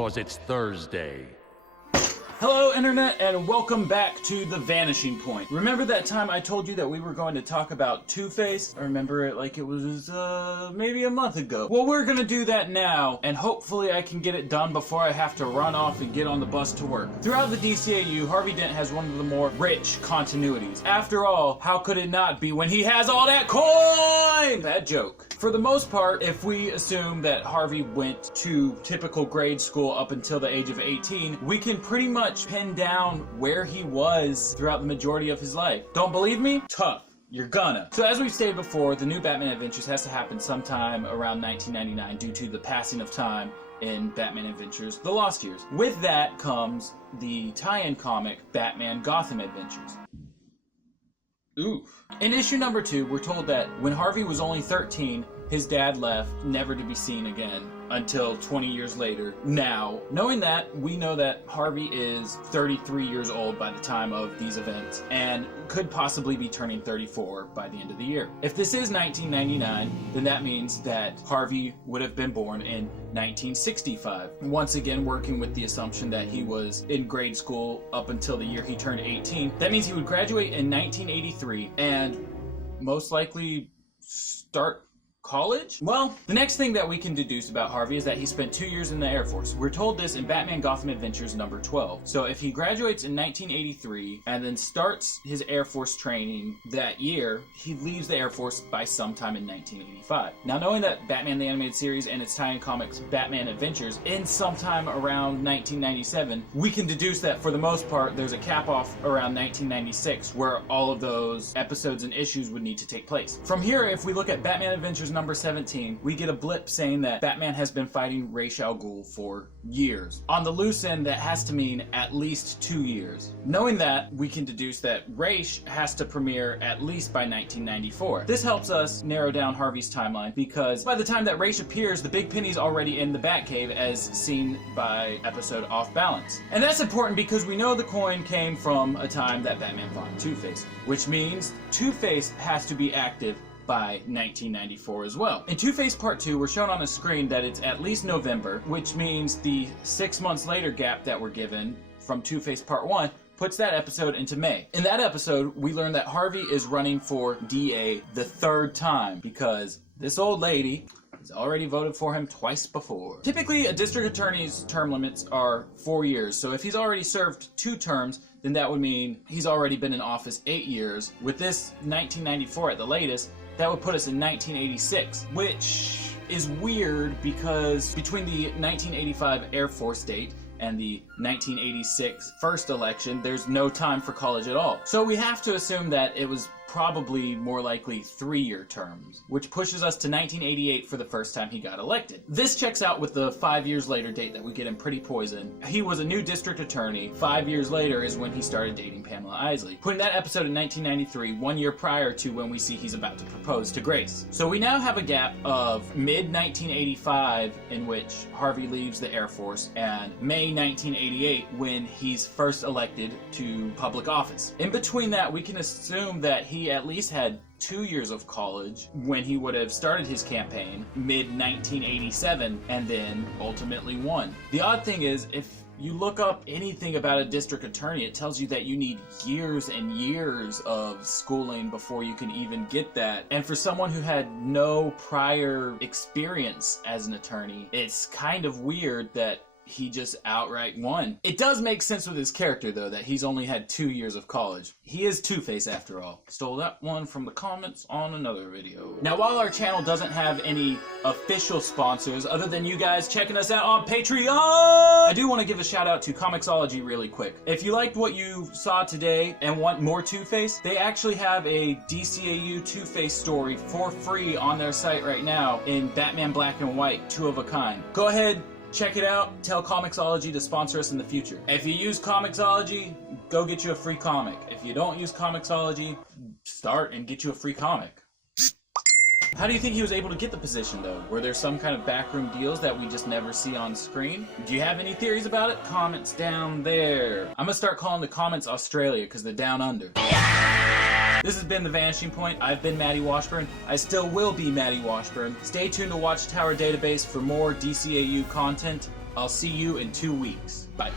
because it's Thursday. Hello Internet, and welcome back to The Vanishing Point. Remember that time I told you that we were going to talk about Two-Face? I remember it like it was maybe a month ago. Well, we're gonna do that now, and hopefully I can get it done before I have to run off and get on the bus to work. Throughout the DCAU, Harvey Dent has one of the more rich continuities. After all, how could it not be when he has all that coin? Bad joke. For the most part, if we assume that Harvey went to typical grade school up until the age of 18, we can pretty much pin down where he was throughout the majority of his life. Don't believe me? Tough. You're gonna. So as we've stated before, the new Batman Adventures has to happen sometime around 1999 due to the passing of time in Batman Adventures: The Lost Years. With that comes the tie-in comic Batman Gotham Adventures. Oof. In issue number 2, we're told that when Harvey was only 13, his dad left, never to be seen again, until 20 years later. Now, knowing that, we know that Harvey is 33 years old by the time of these events, and could possibly be turning 34 by the end of the year. If this is 1999, then that means that Harvey would have been born in 1965. Once again, working with the assumption that he was in grade school up until the year he turned 18. That means he would graduate in 1983 and most likely start college? Well, the next thing that we can deduce about Harvey is that he spent 2 years in the Air Force. We're told this in Batman Gotham Adventures number 12. So if he graduates in 1983 and then starts his Air Force training that year, he leaves the Air Force by sometime in 1985. Now, knowing that Batman the Animated Series and its tie-in comics Batman Adventures ends sometime around 1997, we can deduce that for the most part there's a cap-off around 1996 where all of those episodes and issues would need to take place. From here, if we look at Batman Adventures number 17, we get a blip saying that Batman has been fighting Ra's al Ghul for years. On the loose end, that has to mean at least 2 years. Knowing that, we can deduce that Ra's has to premiere at least by 1994. This helps us narrow down Harvey's timeline because by the time that Ra's appears, the Big Penny's already in the Batcave as seen by episode Off Balance. And that's important because we know the coin came from a time that Batman fought Two-Face, which means Two-Face has to be active by 1994 as well. In Two-Face Part 2, we're shown on a screen that it's at least November, which means the 6 months later gap that we're given from Two-Face Part 1 puts that episode into May. In that episode, we learn that Harvey is running for DA the 3rd time because this old lady has already voted for him twice before. Typically, a district attorney's term limits are 4 years, so if he's already served 2 terms, then that would mean he's already been in office 8 years. With this 1994 at the latest, that would put us in 1986, which is weird because between the 1985 Air Force date and the 1986 first election, there's no time for college at all. So we have to assume that it was probably more likely 3-year terms, which pushes us to 1988 for the first time he got elected. This checks out with the 5 years later date that we get in Pretty Poison. He was a new district attorney. 5 years later is when he started dating Pamela Isley, putting that episode in 1993, 1 year prior to when we see he's about to propose to Grace. So we now have a gap of mid-1985 in which Harvey leaves the Air Force and May 1988 when he's first elected to public office. In between that, we can assume that he at least had 2 years of college when he would have started his campaign mid-1987 and then ultimately won. The odd thing is, if you look up anything about a district attorney, it tells you that you need years and years of schooling before you can even get that. And for someone who had no prior experience as an attorney, it's kind of weird that he just outright won. It does make sense with his character, though, that he's only had 2 years of college. He is Two-Face after all. Stole that one from the comments on another video. Now, while our channel doesn't have any official sponsors other than you guys checking us out on Patreon, I do want to give a shout out to Comixology really quick. If you liked what you saw today and want more Two-Face, they actually have a DCAU Two-Face story for free on their site right now in Batman Black and White, 2 of a kind. Go ahead, check it out. Tell Comixology to sponsor us in the future. If you use Comixology, go get you a free comic. If you don't use Comixology, start and get you a free comic. How do you think he was able to get the position, though? Were there some kind of backroom deals that we just never see on screen? Do you have any theories about it? Comments down there. I'm gonna start calling the comments Australia because they're down under. This has been The Vanishing Point. I've been Maddie Washburn. I still will be Maddie Washburn. Stay tuned to Watchtower Database for more DCAU content. I'll see you in 2 weeks. Bye.